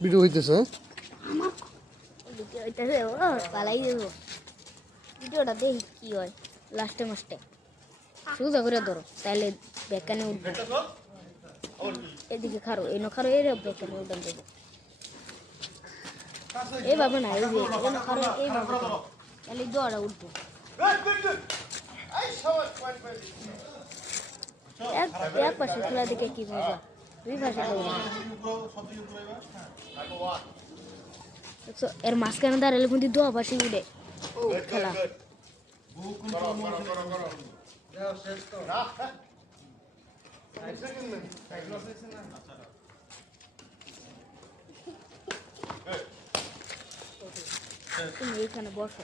Video হইতেছে আমার video হইতেছে ও পালাই দেব ভিডিওটা দেখি কি হয় লাস্টে মাস্টে সুদা করে ধরো তাহলে বেকানে উঠবে এদিকে খারো এই নখারো এই বেকানে উঠান দেবো এইভাবে না এই যে এই নখারো এইভাবে তাহলে দোয়াটা উঠবো এক পাশে খেলা দেখে কি মজা দুই পাশে এর মাঝখানে দাঁড়ালে কিন্তু দোয়া পাশে উঠে খেলা তুমি এইখানে বসো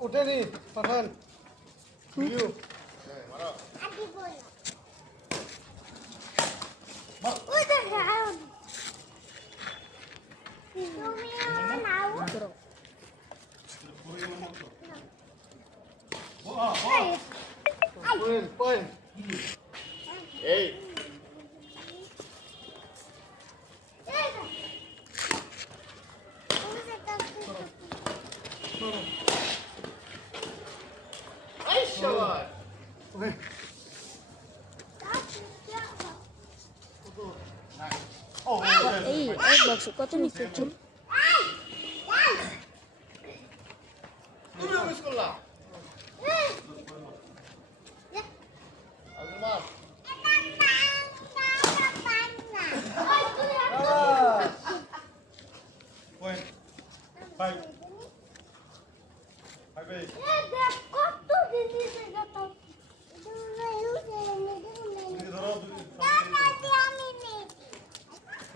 উঠেনি পাঠান video point. Hey. Ay şavar. এই এক বক্স কত নিচ্ছে চুল Duruyor musun kolla? Azmar. Point. Five. Five eight.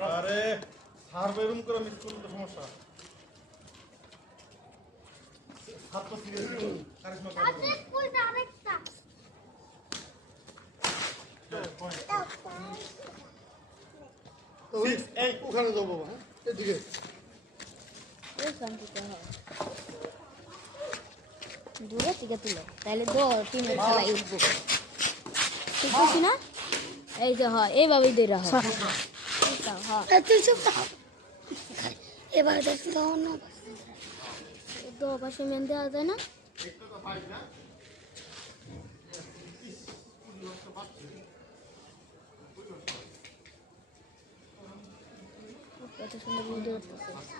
আরে সার বেরুম করে মিস করলে তো সমস্যা হাত তো সিরিয়াস কারিশমা করে ওখানে যাবো হ্যাঁ এদিকে দূরে থেকে তুলো তাহলে টিমের খেলা উঠবো ঠিক আছে না এই যে হয় এইভাবেই দিয়ে রাখো এবার দেখতে দো পাশে মেন দেওয়া যায় না কত সুন্দর ভিডিও করতেছে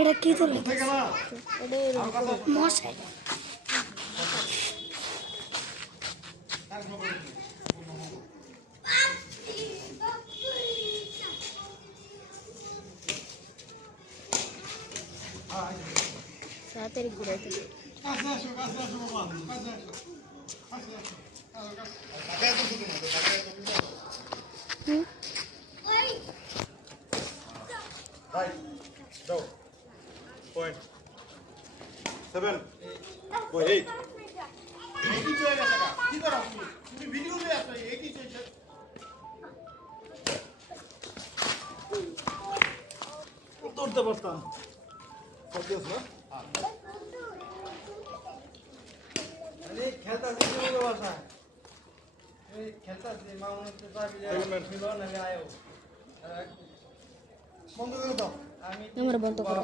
এটা কি তোলে মশাই তাড়াতাড়ি ঘুরাইতে Point. 7. Boy 8. একই চলে গেছে না কি করো তুমি ভিডিও নিয়ে আসো একই চলছে উত্তরতে পারতাম সত্যি আছে আরে খেলতা দিতে বাসা এই খেলতা দি মাউন্টে যাবি মিলো না আয়ো বন্ধ করে দাও আমি বন্ধ করো